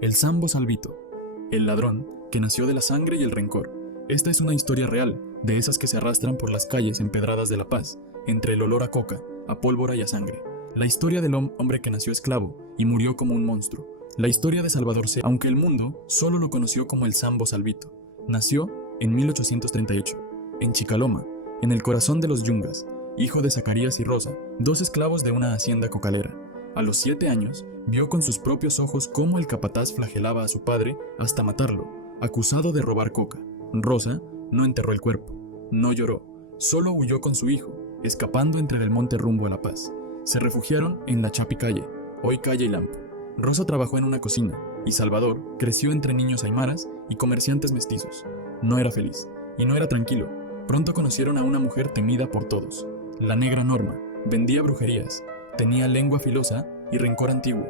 El Sambo Salvito, el ladrón que nació de la sangre y el rencor. Esta es una historia real, de esas que se arrastran por las calles empedradas de La Paz, entre el olor a coca, a pólvora y a sangre. La historia del hombre que nació esclavo y murió como un monstruo. La historia de Salvador C., aunque el mundo solo lo conoció como el Sambo Salvito. Nació en 1838, en Chicaloma, en el corazón de los Yungas, hijo de Zacarías y Rosa, dos esclavos de una hacienda cocalera. A los 7 años, vio con sus propios ojos cómo el capataz flagelaba a su padre hasta matarlo, acusado de robar coca. Rosa no enterró el cuerpo, no lloró, solo huyó con su hijo, escapando entre el monte rumbo a La Paz. Se refugiaron en la Chapicalle, hoy calle Lampo. Rosa trabajó en una cocina, y Salvador creció entre niños aymaras y comerciantes mestizos. No era feliz, y no era tranquilo. Pronto conocieron a una mujer temida por todos, la negra Norma. Vendía brujerías, tenía lengua filosa y rencor antiguo.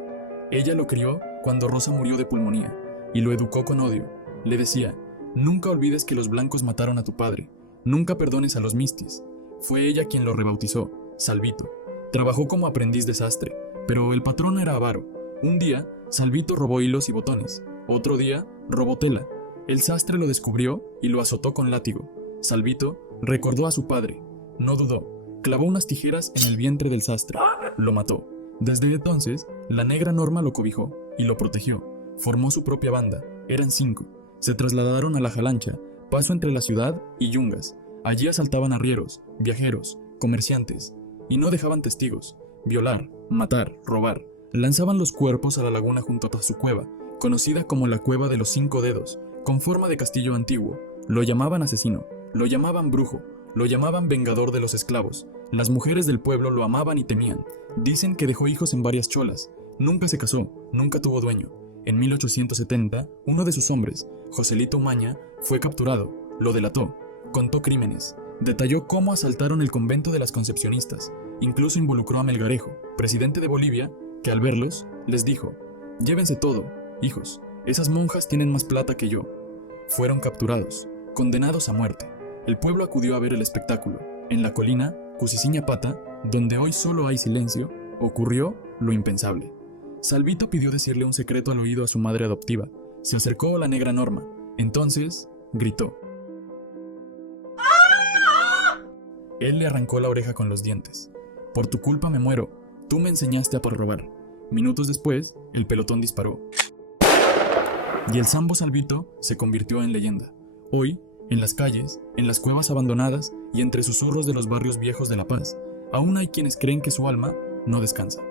Ella lo crió cuando Rosa murió de pulmonía, y lo educó con odio. Le decía: nunca olvides que los blancos mataron a tu padre, nunca perdones a los mistis. Fue ella quien lo rebautizó, Salvito. Trabajó como aprendiz de sastre, pero el patrón era avaro. Un día, Salvito robó hilos y botones. Otro día, robó tela. El sastre lo descubrió y lo azotó con látigo. Salvito recordó a su padre. No dudó. Clavó unas tijeras en el vientre del sastre. Lo mató. Desde entonces, la negra Norma lo cobijó y lo protegió. Formó su propia banda. Eran 5. Se trasladaron a La Jalancha, paso entre la ciudad y Yungas. Allí asaltaban arrieros, viajeros, comerciantes. Y no dejaban testigos. Violar, matar, robar. Lanzaban los cuerpos a la laguna junto a su cueva, conocida como la Cueva de los 5 Dedos, con forma de castillo antiguo. Lo llamaban asesino, lo llamaban brujo, lo llamaban vengador de los esclavos. Las mujeres del pueblo lo amaban y temían. Dicen que dejó hijos en varias cholas. Nunca se casó, nunca tuvo dueño. En 1870, uno de sus hombres, Joselito Umaña, fue capturado, lo delató, contó crímenes, detalló cómo asaltaron el convento de las Concepcionistas, incluso involucró a Melgarejo, presidente de Bolivia, que al verlos, les dijo: llévense todo, hijos, esas monjas tienen más plata que yo. Fueron capturados, condenados a muerte. El pueblo acudió a ver el espectáculo. En la colina, Cusiciñapata, donde hoy solo hay silencio, ocurrió lo impensable. Salvito pidió decirle un secreto al oído a su madre adoptiva. Se acercó a la negra Norma. Entonces, gritó. Él le arrancó la oreja con los dientes. Por tu culpa me muero. Tú me enseñaste a robar. Minutos después, el pelotón disparó. Y el Sambo Salvito se convirtió en leyenda. Hoy, en las calles, en las cuevas abandonadas y entre susurros de los barrios viejos de La Paz, aún hay quienes creen que su alma no descansa.